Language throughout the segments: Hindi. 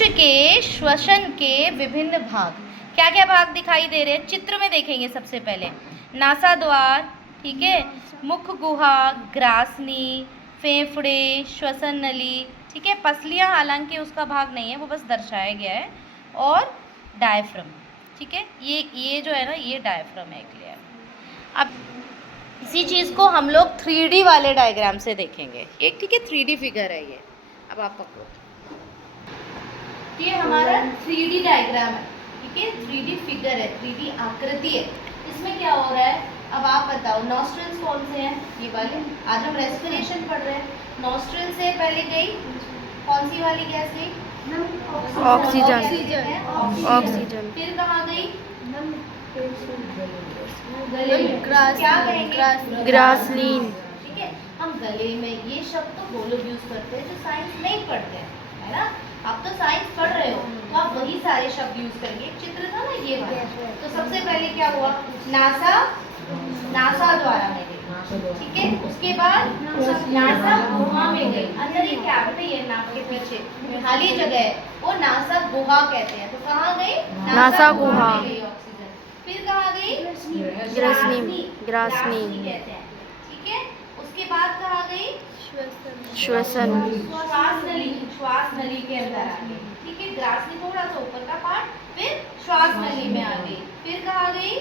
मनुष्य के श्वसन के विभिन्न भाग, क्या क्या भाग दिखाई दे रहे हैं चित्र में देखेंगे। सबसे पहले नासा द्वार, ठीक है, मुख गुहा, ग्रासनी, फेफड़े, श्वसन नली, ठीक है। पसलियाँ हालांकि उसका भाग नहीं है, वो बस दर्शाया गया है। और डायफ्रम, ठीक है, ये जो है ना, ये डायफ्रम है क्लियर। अब इसी चीज़ को हम लोग 3D वाले डायग्राम से देखेंगे। एक, ठीक है, 3D फिगर है ये। अब आप पकड़ो, ये हमारा 3D डायग्राम है, ठीक है, 3D फिगर है, 3D आकृति है। इसमें क्या हो रहा है, अब आप बताओ। नॉस्ट्रल्स कौन से हैं, ये वाले। आज हम रेस्पिरेशन पढ़ रहे हैं। नॉस्ट्रल से पहले गई कौन सी वाली गैस गई? ऑक्सीजन। ऑक्सीजन। फिर कहाँ गई? क्या कहेंगे? ग्रासलीन। ठीक है, हम गले में ये शब्द तो वो लोग यूज करते हैं जो साइंस नहीं पढ़ते हैं, है ना। आप तो साइंस पढ़ रहे हो तो आप वही सारे शब्द यूज करेंगे। चित्र था ना ये वाला। तो सबसे पहले क्या हुआ? नासा, नासा द्वारा में गई, ठीक है। उसके बाद नासा गुहा में गई। अंदर एक कैविटी है नाक के पीछे, खाली जगह है, वो नासा गुहा कहते हैं। तो कहाँ गई? नासा गुहा में गई ऑक्सीजन। फिर कहाँ गई? ग्रासनी। ग्रासनी कहते हैं, ठीक है। उसके बाद कहाँ गई? श्वसन। श्वास नली, श्वास नली के अंदर आ गई, ठीक है। ग्रासनी थोड़ा सा ऊपर का पार्ट, फिर श्वास नली में आ गई। फिर कहाँ गई?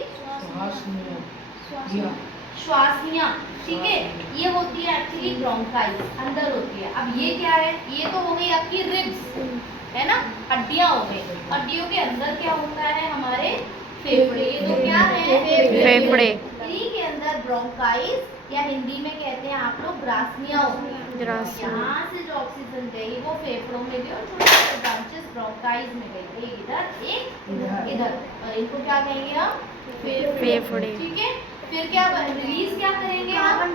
श्वासनियाँ, ठीक है। ये होती है एक्चुअली ब्रोंकाइल्स, अंदर होती है। अब ये क्या है? ये तो हो गई आपकी रिब्स, है ना, हड्डियाँ हो गई। हड्डियों के अंदर क्या होता है? हमारे फेफड़े। ये तो क्या है? फेफड़े। इन्हीं के अंदर ब्रोंकाइल्स, या हिंदी में कहते हैं आप लोग ग्रासनियाँ होती हैं। यहाँ से जो ऑक्सीजन गई वो फेफड़ों में गई और छोटे छोटे ब्रांचेस ब्रोंकाइल्स में गई, एक इधर एक इधर, और इनको क्या कहेंगे हम? फेफड़े। ठीक है। फिर क्या रिलीज क्या करेंगे? Carbon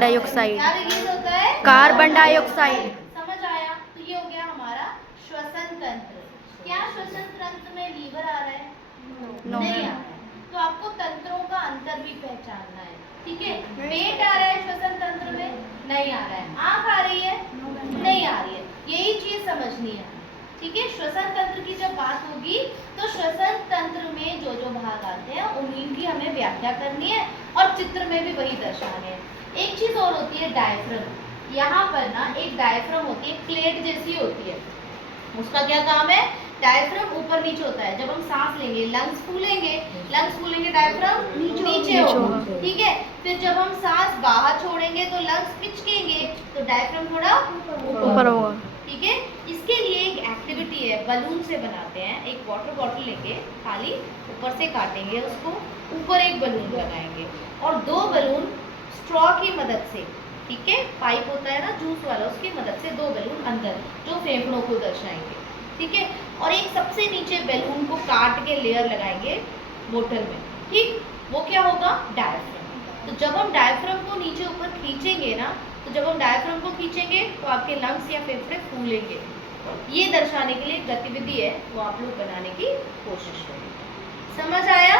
dioxide. क्या रिलीज होता है? Carbon dioxide. समझ आया? तो ये हो गया हमारा श्वसन तंत्र। क्या श्वसन तंत्र में लीवर आ रहा है? नहीं आ रहा है। तो आपको तंत्रों का अंतर भी पहचानना है, ठीक है। पेट आ रहा है श्वसन तंत्र में? नहीं आ रहा है। आँख आ रही है? नहीं आ रही है। यही चीज समझनी है, ठीक है। श्वसन तंत्र की जब बात होगी तो श्वसन तंत्र में जो जो भाग आते हैं उन्हीं की हमें व्याख्या करनी है और चित्र में भी वही दर्शाने हैं। एक चीज और होती है डायफ्राम। यहाँ पर ना एक डायफ्राम होती है, प्लेट जैसी होती है। उसका क्या काम है? डायफ्राम ऊपर नीचे होता है। जब हम सांस लेंगे लंग्स फूलेंगे, डायफ्राम नीचे होगा, ठीक है। फिर जब हम सांस बाहर छोड़ेंगे तो लंग्स पिचकेंगे, तो डायफ्राम थोड़ा ऊपर होगा, ठीक है। इसके लिए एक एक्टिविटी है, बलून से बनाते हैं। एक वाटर बॉटल लेंगे, खाली ऊपर से काटेंगे उसको, ऊपर एक बलून लगाएंगे और दो बलून स्ट्रॉ की मदद से, ठीक है, पाइप होता है ना जूस वाला, उसकी मदद से दो बलून अंदर जो फेफड़ों को दर्शाएंगे, ठीक है। और एक सबसे नीचे बैलून को काट के लेयर लगाएंगे बोतल में, ठीक। वो क्या होगा? डायफ्राम। तो जब हम डायफ्राम को नीचे ऊपर खींचेंगे ना, तो जब हम डायफ्राम को खींचेंगे तो आपके लंग्स या फेफड़े फूलेंगे। ये दर्शाने के लिए गतिविधि है, वो आप लोग बनाने की कोशिश करें। समझ आया?